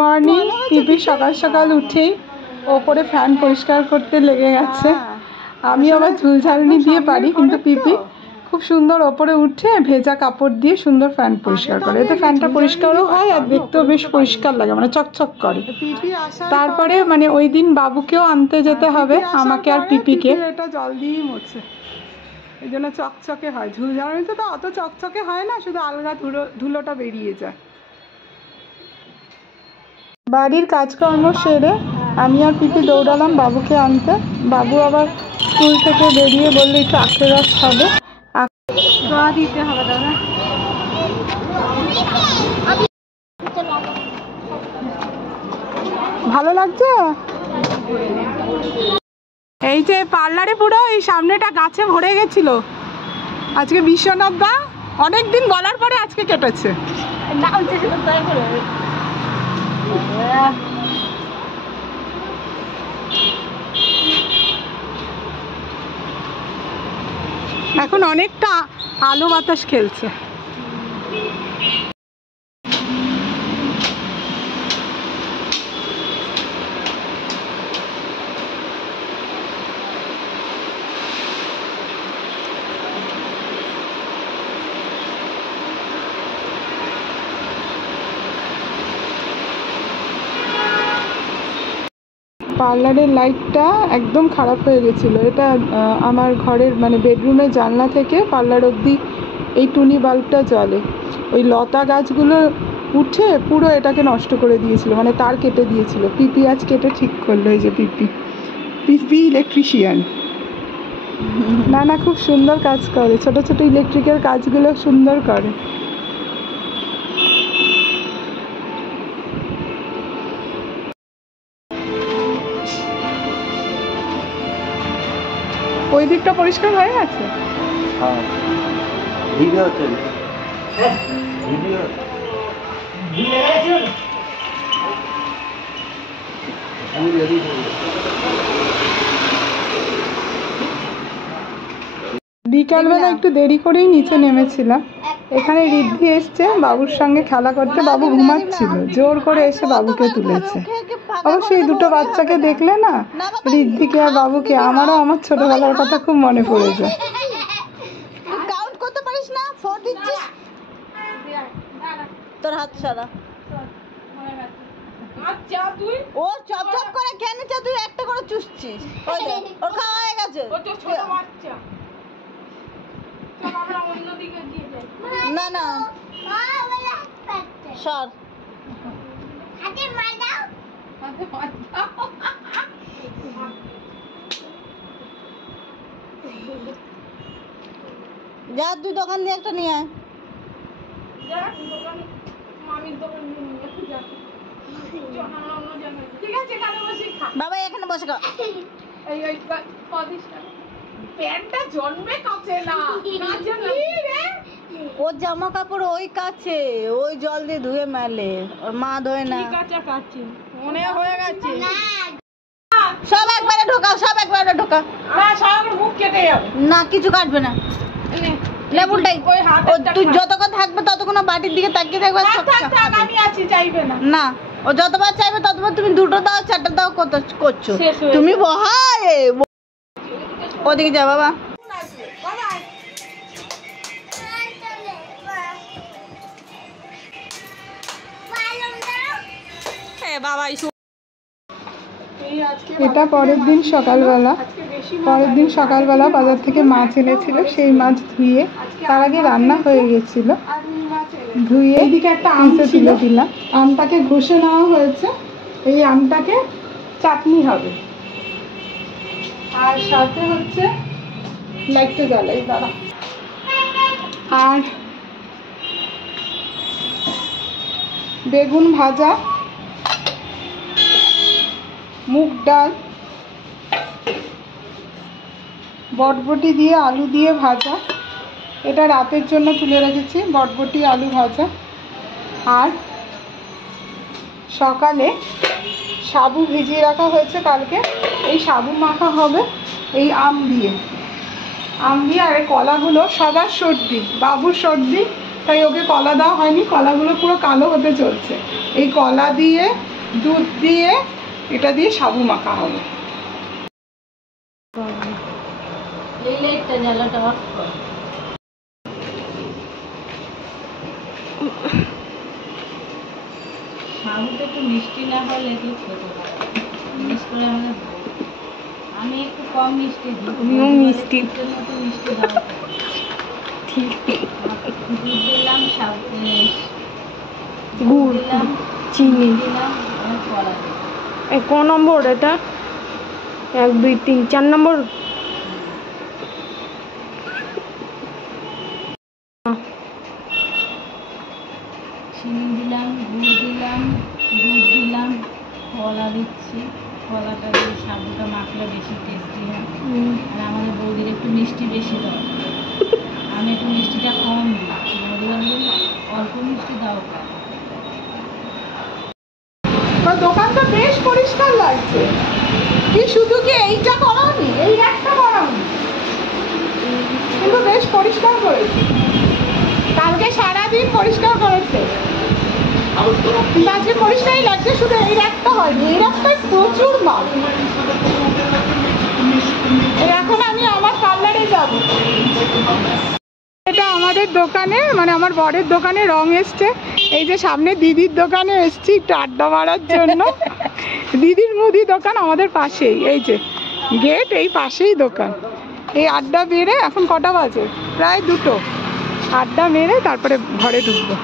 Morning. পিপি সকাল সকাল উঠেই ওপরে ফ্যান পরিষ্কার করতে লেগে গেছে। আমি আবার ঝুলঝালনি দিয়ে পারি, কিন্তু পিপি খুব সুন্দর ওপরে উঠে ভেজা কাপড় দিয়ে সুন্দর ফ্যান পরিষ্কার করে। এতে ফ্যানটা পরিষ্কারও হয় আর দেখতেও বেশ পরিষ্কার লাগে, মানে চকচক করে। তারপরে মানে ওই দিন বাবুকেও আনতে যেতে হবে, আমাকে আর পিপিকে। এটা জল দিয়েই মোছে, এই জন্য চকচকে হয়। ঝুলঝালনিতে তো অত চকচকে হয় না, শুধু আলগা ধুলোটা বেরিয়ে যায়। বাড়ির কাজকর্ম সেরে আমি আর পিপি দৌড়ালাম বাবুকে আনতে। বাবু আবার স্কুল থেকে বেরিয়ে বললো একটু আখের রস খাবে, দিতে হবে দাদা। ভালো লাগছে। এই যে পার্লারে পুরো এই সামনেটা গাছে ভরে গেছিল। আজকে বিশ্বনাথ দা অনেকদিন বলার পরে আজকে কেটেছে। এখন অনেকটা আলো বাতাস খেলছে। পার্লারের লাইটটা একদম খারাপ হয়ে গেছিলো। এটা আমার ঘরের মানে বেডরুমের জানলা থেকে পার্লার অবধি এই টুনি বাল্বটা জ্বলে। ওই লতা গাছগুলো উঠে পুরো এটাকে নষ্ট করে দিয়েছিল, মানে তার কেটে দিয়েছিল। পিপি আজ কেটে ঠিক করলো। এই যে পিপি ইলেকট্রিশিয়ান। না খুব সুন্দর কাজ করে, ছোট ছোট ইলেকট্রিকের কাজগুলো সুন্দর করে। ওই দিকটা পরিষ্কার হয়ে গেছে। বিকালবেলা একটু দেরি করেই নিচে নেমেছিলাম। এখানে ঋদ্ধি এসছে বাবুর সঙ্গে খেলা করতে। বাবু ঘুমাচ্ছিল, জোর করে এসে বাবুকে তুলেছে। অবশ্যই দুটো বাচ্চাকে দেখলে না, ঋদ্ধিকে আর বাবুকে, আমারও আমার ছোটবেলার কথা খুব মনে পড়ে যায়। কাউন্ট করতে পারিস না, ফোর দিচ্ছিস। তোর হাত সারা। আচ্ছা তুই ও চপ চপ করে কেন তুই একটা করে চুষছিস? ওই দেখ ওর খাওয়া হয়ে গেছে। ও তো ছোট বাচ্চা। চল আমরা অন্য দিকে দিয়ে যাই। না না সর হাতে মার দাও, হাতে মার দাও। যা তুই দোকান দিয়ে একটা নিয়ে আয়। যা দোকান মামির দোকান নিয়ে একটু যা। ঠিক আছে এখানে বসে খা। বাবা এখানে বসে খা। এই ওই পদিস প্যান্টটা জন্মে কাছে না কাছে রে। ওর জামা কাপড় ওই কাছে, ওই জল দিয়ে ধুয়ে মেলে, ওর মা ধোয় না। ঠিক আছে কাছে মনে হয়ে গেছে। সব একবারে ঢোকাও, সব একবারে ঢোকা। না সব মুখ কেটে যাবে। না কিছু কাটবে না। লেবুটাই তুই যতক্ষণ থাকবে ততক্ষণ বাটির দিকে তাকিয়ে থাকবে। আমি আছি, চাইবে না। না ও যতবার চাইবে ততবার তুমি দুটো দাও চারটা দাও করছো তুমি। বহায় ওদিকে যা বাবা। এটা পরের দিন সকালবেলা বাজার থেকে মাছ এনেছিল, সেই মাছ ধুয়ে তার আগে রান্না হয়ে গেছিল, ধুয়ে তুলে দিলাম। আমটাকে ঘষে নেওয়া হয়েছে, এই আমটাকে চাটনি হবে। আর সাথে হচ্ছে লাইটটা জ্বালাই দাঁড়া, আর বেগুন ভাজা, মুগ ডাল, বটবটি দিয়ে আলু দিয়ে ভাজা। এটা রাতের জন্য তুলে রেখেছি, বটবটি আলু ভাজা। আর সকালে সাবু ভিজিয়ে রাখা হয়েছে কালকে, এই সাবু মাখা হবে এই আম দিয়ে। আর এই কলাগুলো সবার সর্দি, বাবুর সর্দি, তাই ওকে কলা দেওয়া হয়নি, কলাগুলো পুরো কালো হতে চলছে। এই কলা দিয়ে, দুধ দিয়ে, এটা দিয়ে সাবু মাখা হবে। এই লাইটটা জ্বালাটা অফ কর। সাবুটা একটু মিষ্টি না হলে কেউ খেতে পারে না। বিশেষ করে আমাদের বউ। আমি একটু কম মিষ্টি দিই। আমিও মিষ্টি। দুধের মতো মিষ্টি দাও। ঠিক। দুধ দিলাম, সাবু গুড় দিলাম, চিনি দিলাম, আর কলা দিলাম। ক নম্বর এটা? 1 2 3 4 নম্বর। চিনি দিলাম, গুড় দিলাম, দুধ দিলাম, কলা দিচ্ছি। কলাটা দিয়ে সাবুটা মাখলে বেশি টেস্টি হয়। আর আমাদের বৌদির একটু মিষ্টি বেশি দাও, আমি একটু মিষ্টিটা কম দিই। বৌদি বলে অল্প মিষ্টি দাও। দোকানটা বেশ পরিষ্কার লাগছে। কি শুধু কি এইটা করাওনি, এই একটা করাওনি, কিন্তু বেশ পরিষ্কার করেছে। কালকে সারাদিন পরিষ্কার করেছে, কিন্তু আজকে পরিষ্কারই লাগছে। শুধু এই একটা হয়নি, এই একটাই প্রচুর মাল। এখন আমি আমার পার্লারে যাব। এটা আমাদের দোকানে, মানে আমার বরের দোকানে রং এসছে। এই যে সামনে দিদির দোকানে এসছি একটু আড্ডা মারার জন্য। দিদির মুদি দোকান আমাদের পাশেই, এই যে গেট, এই পাশেই দোকান। এই আড্ডা মেরে, এখন কটা বাজে? প্রায় 2টো। আড্ডা মেরে তারপরে ঘরে ঢুকবো।